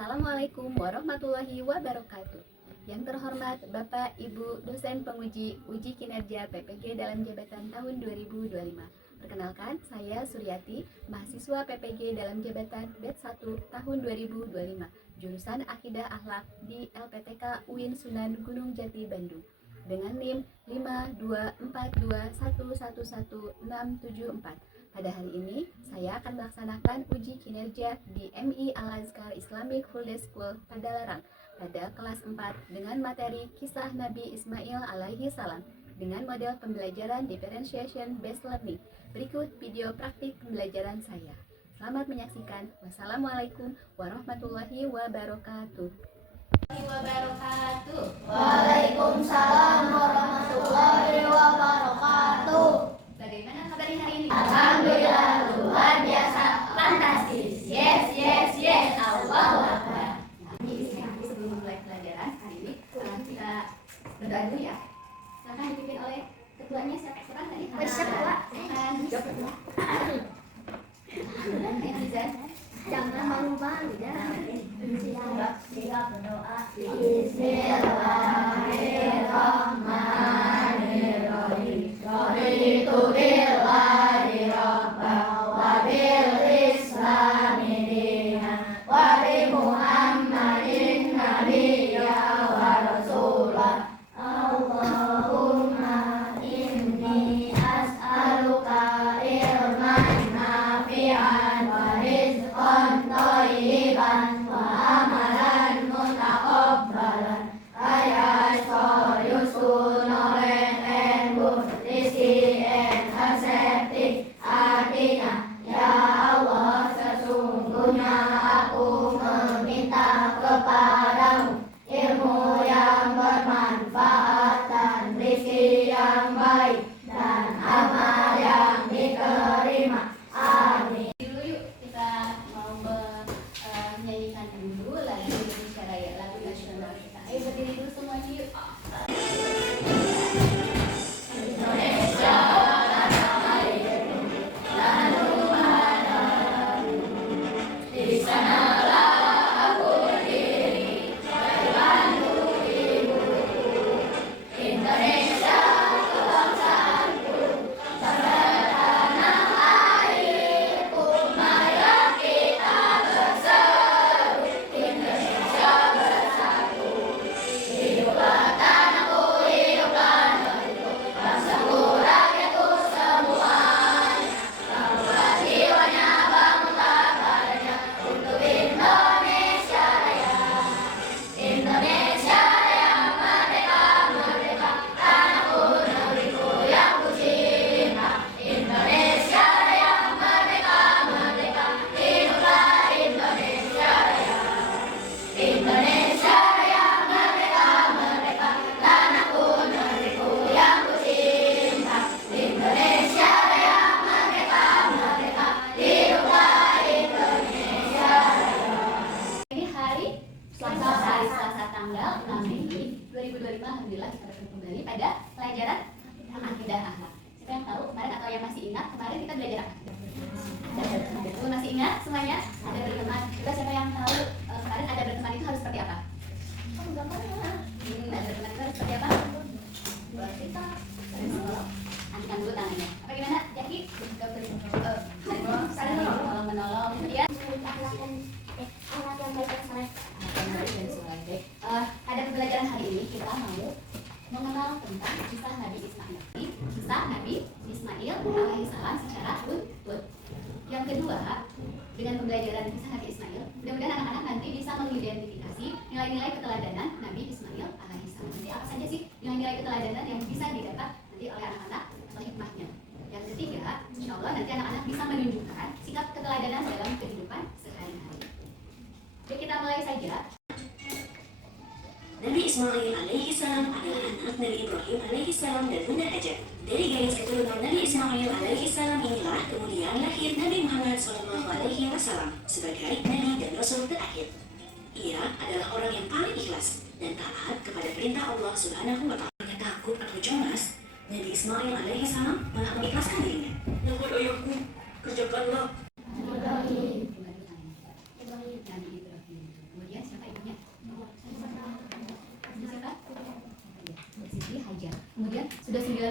Assalamualaikum warahmatullahi wabarakatuh. Yang terhormat Bapak Ibu dosen penguji uji kinerja PPG dalam jabatan tahun 2025. Perkenalkan, saya Suryati, mahasiswa PPG dalam jabatan batch 1 tahun 2025, jurusan Akidah Akhlak di LPTK UIN Sunan Gunung Jati, Bandung. Dengan NIM 52421111674. Pada hari ini, saya akan melaksanakan uji kinerja di MI Al-Azkar Islamic Full Day School Padalarang pada kelas 4 dengan materi Kisah Nabi Ismail alaihi salam dengan model pembelajaran Differentiation Based Learning. Berikut video praktik pembelajaran saya. Selamat menyaksikan. Wassalamualaikum warahmatullahi wabarakatuh. Waalaikumsalam warahmatullahi wabarakatuh. Bagaimana kabarnya hari ini? Alhamdulillah, luar biasa, fantastis. Yes, yes, yes. Allahu Akbar. Sebelum memulai pelajaran hari ini, kita berdoa dulu ya. Silakan dipimpin oleh ketuanya. Siapa tadi? Ketua. Jangan malu-malu ya. Siap berdoa. Bismillahirrahmanirrahim. Raditu billahi rabban wa bil islami dinan wa bi Muhammadin nabiyya wa rasulah. Allahumma inni as'aluka ilman nafi'an wa rizqan thayyiban wa amalan mutaqabbalan. Aya solution and good risky and accepting. Artinya, ya Allah, sesungguhnya aku meminta kepadamu ilmu yang bermanfaat dan rezeki yang baik dan amal yang diterima. Amin. Dulu yuk, kita mau menyanyikan dulu lagu Indonesia Raya, lagu nasional kita. Ayo berdiri dulu semuanya yuk. Tanggal 6 Mei 2025, alhamdulillah kita bertemu kembali pada pelajaran Akidah Akhlak. Siapa yang tahu kemarin atau yang masih ingat kemarin kita belajar apa? Betul, masih ingat semuanya? Ada berteman. Juga siapa yang tahu kemarin ada berteman itu harus seperti apa? Ada berteman itu harus seperti apa? Kita angkat dulu tangannya. Apa gimana, Jaki? Saling menolong. Kemudian Anak yang baik dan soleh. Pada pembelajaran hari ini kita mau mengenal tentang kisah Nabi Ismail. Kisah Nabi Ismail alaihissalam secara utuh. Yang kedua, dengan pembelajaran kisah Nabi Ismail, mudah-mudahan anak-anak nanti bisa mengidentifikasi nilai-nilai keteladanan Nabi Ismail alaihissalam. Jadi apa saja sih nilai-nilai keteladanan yang bisa didapat nanti oleh anak-anak atau hikmahnya. Yang ketiga, insya Allah nanti anak-anak bisa menunjukkan sikap keteladanan dalam kehidupan sehari-hari. Oke, kita mulai saja. Nabi Ismail alaihi salam adalah anak Nabi Ibrahim alaihi salam dan Bunda Hajar. Dari garis keturunan Nabi Ismail alaihi salam inilah kemudian lahir Nabi Muhammad sallallahu alaihi wasallam sebagai nabi dan rasul terakhir. Ia adalah orang yang paling ikhlas dan taat kepada perintah Allah Subhanahu wa taala. Takut atau cemas, Nabi Ismail alaihi salam malah mengikhlaskan dirinya. Namun ayahku, kerjakanlah. Kemudian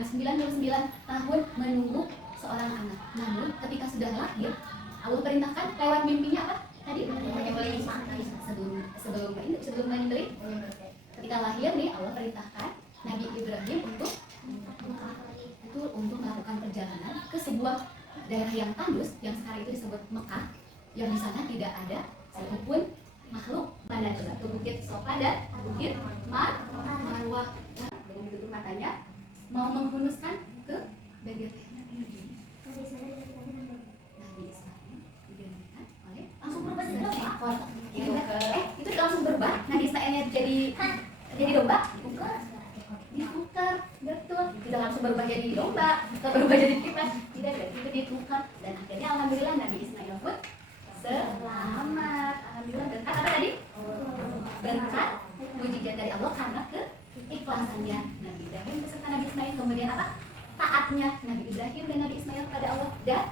99 tahun menunggu seorang anak. Namun ketika sudah lahir, Allah perintahkan lewat mimpinya apa? Tadi sebelum menyembelih, ketika lahir nih Allah perintahkan Nabi Ibrahim untuk melakukan perjalanan ke sebuah daerah yang tandus yang sekarang itu disebut Mekah, yang di sana tidak ada satupun makhluk. Mana coba tuh bukit Sofa dan bukit Marwah. Begitu matanya mau menghunuskan ke bagian langsung berubah jadi ekor gitu. Itu langsung berubah. Nabi Ismailnya jadi domba, ditukar, betul. Tidak langsung berubah jadi domba atau berubah jadi kipas, tidak, itu ditukar. Dan akhirnya alhamdulillah Nabi Ismail pun selamat. Alhamdulillah berkat apa tadi? Berkat mujizat dari Allah karena keikhlasannya Nabi Ibrahim beserta Nabi Ismail. Kemudian apa? Taatnya Nabi Ibrahim dan Nabi Ismail pada Allah dan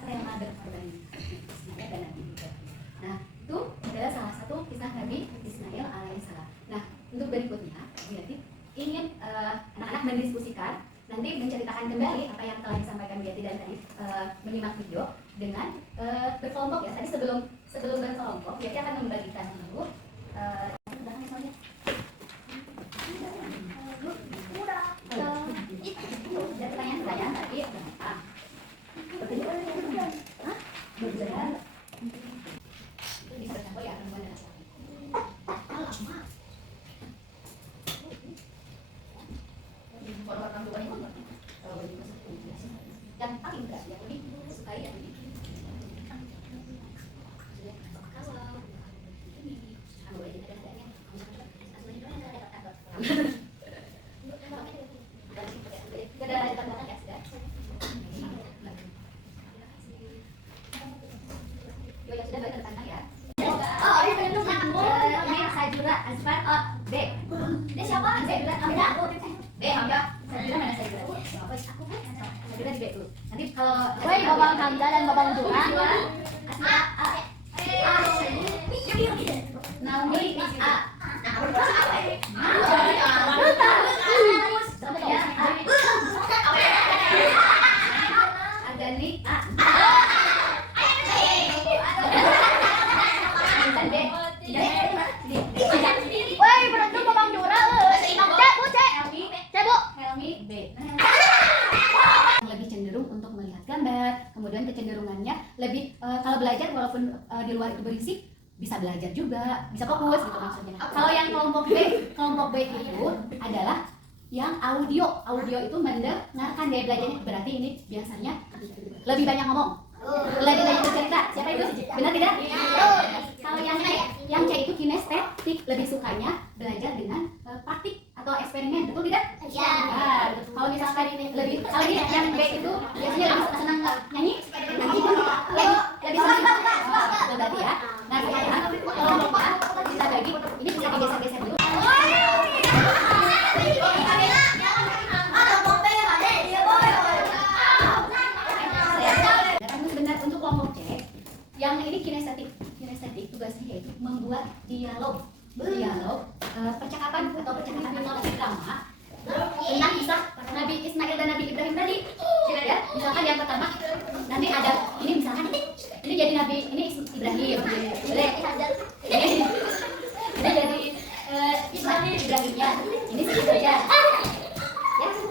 rela berkorban Ismail dan Nabi Ibrahim. Nah, itu adalah salah satu kisah Nabi Ismail alaihissalam. Nah, untuk berikutnya, Biati ingin anak-anak mendiskusikan, nanti menceritakan kembali apa yang telah disampaikan Biati dan tadi menyimak video dengan berkelompok ya. Tadi sebelum berkelompok, Biati akan membagikan dulu. Pertanyaan tadi apa? Berjalan. Itu bisa bercampur ya, perempuan dan laki-laki. Kalau orang tua itu kalau baju satu yang paling enggak yang lebih sukai yang ini. Nanti kalau Babang Hamzah dan Babang Dura. Naomi A. Agani A. Woi, berantem Babang Dura. Cek, Bu. Helmi B. Lebih cenderung untuk melihat gambar, kemudian kecenderungannya lebih kalau belajar walaupun di luar itu berisik bisa belajar juga, bisa fokus gitu maksudnya. Kalau yang kelompok B itu adalah yang audio itu mendengarkan gaya belajarnya, berarti ini biasanya lebih banyak ngomong, lebih banyak bercerita. Siapa itu? Benar tidak? Kalau yang C itu kinestetik, lebih sukanya belajar dengan praktik atau eksperimen, betul tidak? Iya. Nah, kalau misalkan kalau ini yang B itu biasanya lebih senang nyanyi, lebih senang betul berarti ya. Nah sekarang kalau kita bagi ini bisa digeser-geser dulu. Sebentar untuk kelompok C, yang ini kinestetik tugasnya yaitu membuat dialog percakapan atau percakapan yang lebih lama tentang kisah Nabi Ismail dan Nabi Ibrahim tadi. Ya, misalkan yang pertama nanti ada ini misalkan ini jadi Nabi ini Ibrahim, boleh ini jadi Ibrahimnya ini saja ya.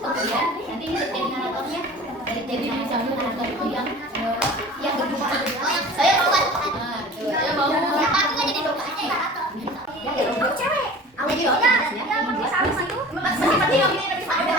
Kemudian nanti ini jadi naratornya, jadi narator itu yang berdua. Saya mau kan? Saya mau. Aku nggak jadi domba aja ya. Ya, cewek. Audionya yang sama itu masih penting ini lebih sama.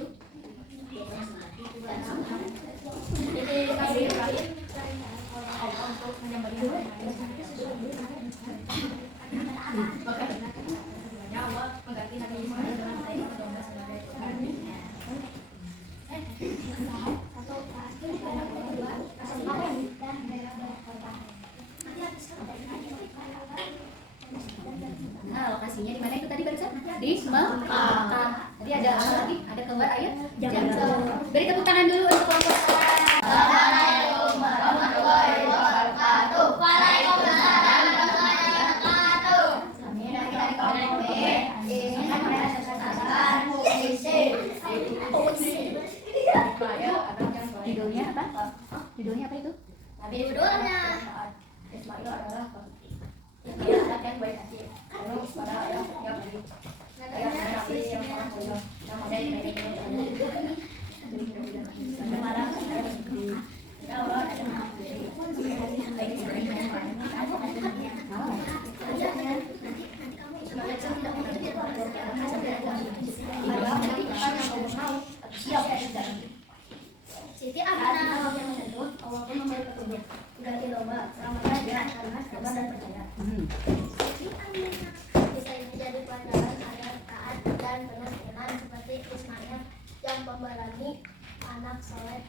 itu? Jadi kami Ibrahim Allah untuk menyembelih Allah mengganti Nabi Ismail dengan Sayyid domba sebagai Tuhannya. Nah, lokasinya di mana itu tadi barusan? Di Mekah. Tadi ada apa lagi? Ada keluar ayat? Jangan. Beri tepuk tangan dulu untuk kelompok sekarang. Assalamualaikum warahmatullahi wabarakatuh. Waalaikumsalam warahmatullahi wabarakatuh. Kami dari kelompok B ingin merasakan Judulnya apa? Judulnya apa itu? judulnya Ismail adalah anak yang baik hati. Terus pada ayah yang baik. Ayah Nabi yang sangat mulia. Nama dari mereka ya Allah Siti Abana Allah yang menyentuh, Allah pun memberi petunjuk. Ganti domba, selamatlah dia karena sabar dan percaya. Siti Amina bisa menjadi pelajaran agar taat dan penuh iman seperti Ismail yang pemberani, anak soleh,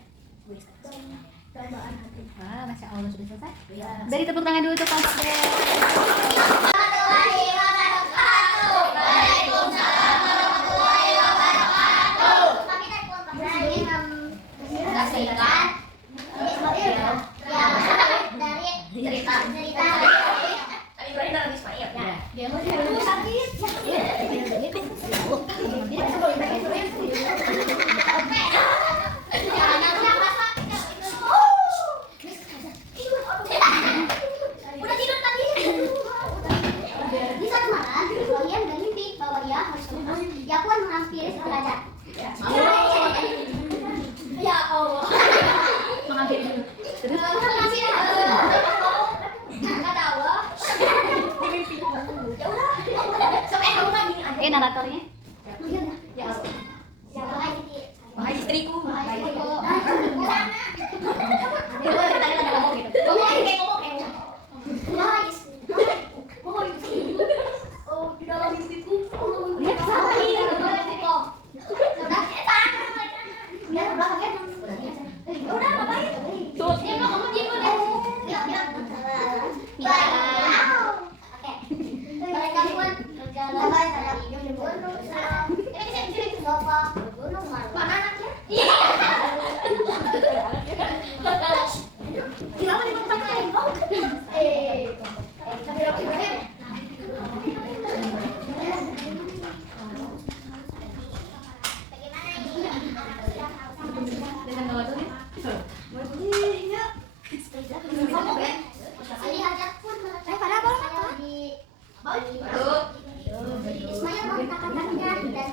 dambaan hati. Wah, Masya Allah sudah selesai. Ya. Beri tepuk tangan dulu untuk kelompok B. Warahmatullahi wabarakatuh. Waalaikumsalam warahmatullahi wabarakatuh. Kami dari kelompok saya menyaksikan Ismail yang dari cerita Ibrahim dan Ismail. Ya. Dia mau Sakit. Udah tidur tadi. Di saat malam, Ibrahim bermimpi bahwa dia harus berubah. Dia pun menghampiri si raja. Ya Allah. mengakhiri dulu. Terus Kata Allah. Ya udah. Sampai kamu lagi aja. naratornya. Ya Allah. Ya Allah. Wahai istriku. Wahai istriku. Tadi ada ngomong gitu. Oh, di dalam mimpiku. Lihat sapi. Biar belakangnya. Udah, ngapain? Tuh. Dia mau kamu diem deh. Ya. Mereka pun berjalan dari gunung ke sofa gunung Marwah. Mana anaknya? Iya. Kenapa di tempat lain? Tapi Ibrahim. Bagaimana ini? Dengan naratornya. Lihat pun pada bola di Ismail mengangkat kakinya dan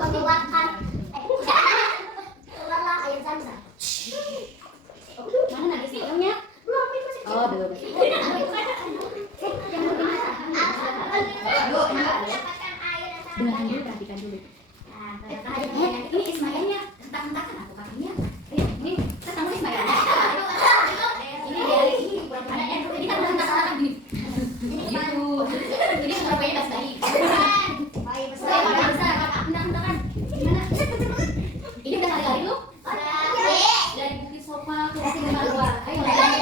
mengeluarkan keluarlah air zam-zam. Mana nadi siangnya? Belum itu sih. Oh, belum. Mendapatkan air yang sangat Dengarkan banyak. dulu, perhatikan dulu. Ini Ismailnya. Hentak-hentakan aku kakinya. Ini ketemu Ismailnya. Ini dari ini pura-pura ini kan hentak-hentakan gini. Gitu. Ini pura-puranya pas bayi. bayi Saya nggak bisa hentak-hentakan. Gimana? Ini udah kali-kali lu? Dari bukit sofa ke bukit Marwah. Ayo lagi.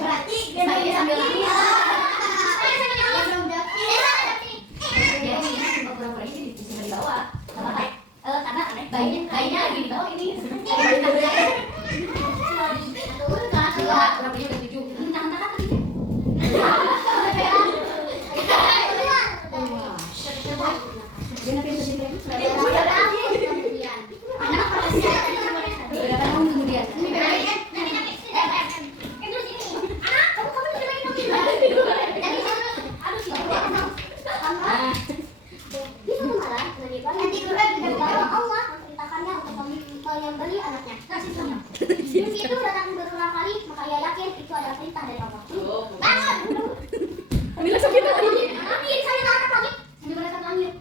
berarti Ismailnya sambil nangis. Iya, Jadi ini pura-pura ini disimpan di bawah. Kenapa? Karena bayinya lagi di bawah ini. Pura-puranya udah setuju. Hentak-hentakan tadi. Dia nanti yang sedih lagi. Berapa tahun kemudian? Menyembeli anaknya. Mimpi itu datang berulang kali, maka ia yakin itu adalah perintah dari Allah. Bangun! Ambil langsung kita. Ambil, saya tangkap lagi. Sambil mereka langit.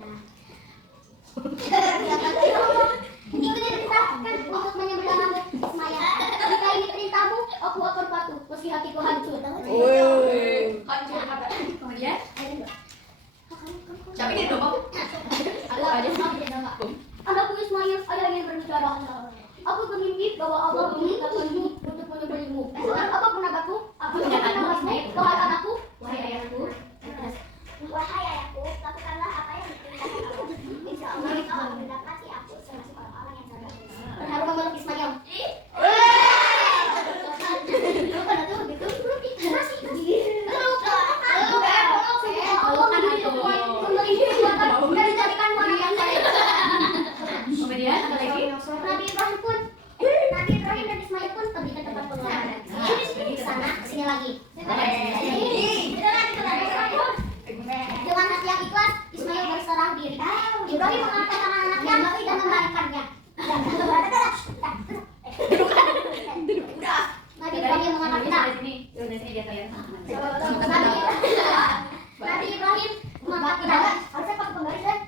Ikuti perintahkan untuk menyembelih rambut Ismail. Jika ini perintahmu, aku akan patuh meski hatiku hancur. Hancur apa? Kemudian tapi ini dong Anakku Ismail, ayah ingin berbicara. Aku bermimpi bahwa Allah memerintahkanmu untuk menyembelihmu. Apa pendapatmu? Aku menyatakan Ismail, wahai anakku, wahai ayahku, wahai ayahku, lakukanlah apa yang diperintahkan Allah. Insya Allah engkau akan mendapati aku termasuk orang-orang yang cerdas. Berharu memeluk Ismail. kemudian apa lagi? Nabi Ibrahim dan Ismail pun pergi ke tempat pengeluaran. Sana, kesini lagi. Dengan hati yang ikhlas, Ismail berserah diri. Ibrahim mengangkatkan anaknya dan membalikkannya. Nabi Ibrahim mengatakan, Nabi Ibrahim mengatakan, harusnya pakai penggaris kan?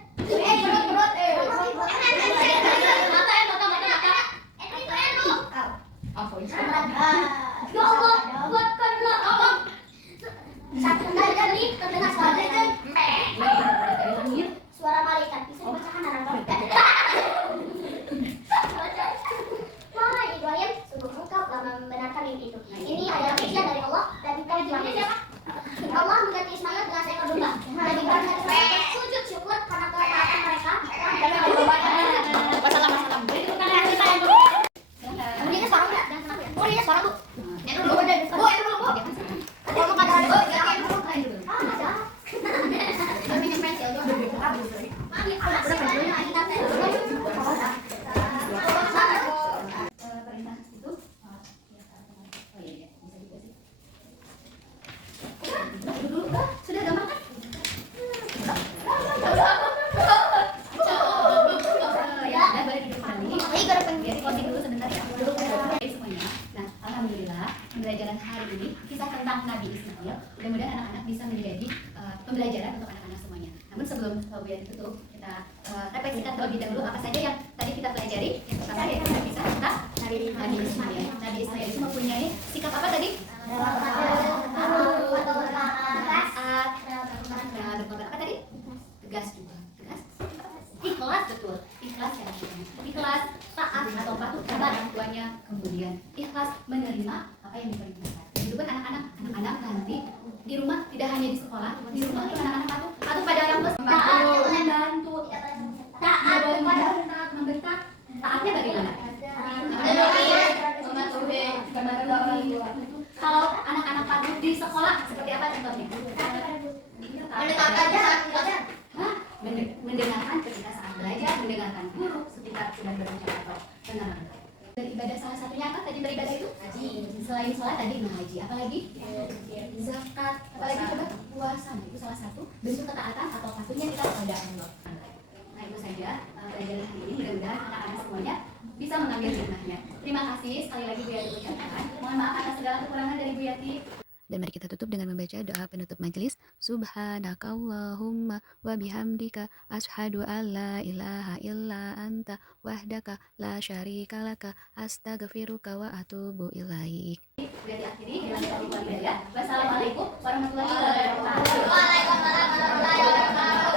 Ya Allah, buatkanlah Allah. Saat kendali tadi terdengar suara malaikat. Bisa dibacakan anak Wahai Ibrahim, sungguh engkau telah membenarkan mimpi itu. Ini adalah ujian dari Allah dan engkau dipanggil. Allah mengganti Ismail dengan seekor domba. Nabi Ibrahim dan Ismail sujud syukur karena ketaatan mereka. Kemudian suara enggak? Oh, ini suara Bu. Itu dulu. Bu, itu dulu, Bu. Kalau mau kata Bu, ya dulu. Ada. Kami nyampe sel dulu. Mami, anak sebenarnya kita tes. Perintah itu sudah gampang kan? Ya, udah boleh duduk kembali. Jadi closing dulu sebentar ya. Duduk dulu semuanya. Nah, alhamdulillah pembelajaran hari ini kisah tentang Nabi Ismail. Mudah-mudahan anak-anak bisa menjadi pembelajaran untuk anak-anak semuanya. Namun sebelum Bu Yati tutup, kita refleksikan terlebih dahulu apa saja yang tadi kita pelajari. Yang pertama yaitu kisah tentang Nabi Ismail. Nabi Ismail itu mempunyai sikap apa tadi? Apa tadi? Tegas juga. Tegas. Ikhlas, betul. Ikhlas ya. Ikhlas taat atau patuh kepada orang tuanya. Kemudian ikhlas menerima apa yang diperintahkan. Itu kan anak-anak nanti di rumah, tidak hanya di sekolah, di rumah itu anak-anak patuh pada orang tua. Taat, membantu, taat kepada orang membentak. Taatnya bagaimana? Mematuhi. Kalau anak-anak patuh di sekolah seperti apa contohnya? Mendengarkan ketika saat belajar, mendengarkan guru ketika sudah berbicara atau menerangkan. Beribadah salah satunya apa tadi beribadah itu? Haji. Selain sholat tadi haji, apalagi? Zakat, apalagi coba puasa. Itu salah satu bentuk ketaatan atau patuhnya kita kepada Allah. Nah itu saja pelajaran hari ini. Mudah-mudahan anak-anak semuanya bisa mengambil hikmahnya. Terima kasih sekali lagi Bu Yati ucapkan. Mohon maaf atas segala kekurangan dari Bu Yati. Dan mari kita tutup dengan membaca doa penutup majelis. Subhanakallahumma wa bihamdika asyhadu an la ilaha illa anta wahdaka la syarika laka astaghfiruka wa atubu ilaik. Dari akhiri dengan Wassalamualaikum warahmatullahi wabarakatuh. Waalaikumsalam warahmatullahi wabarakatuh.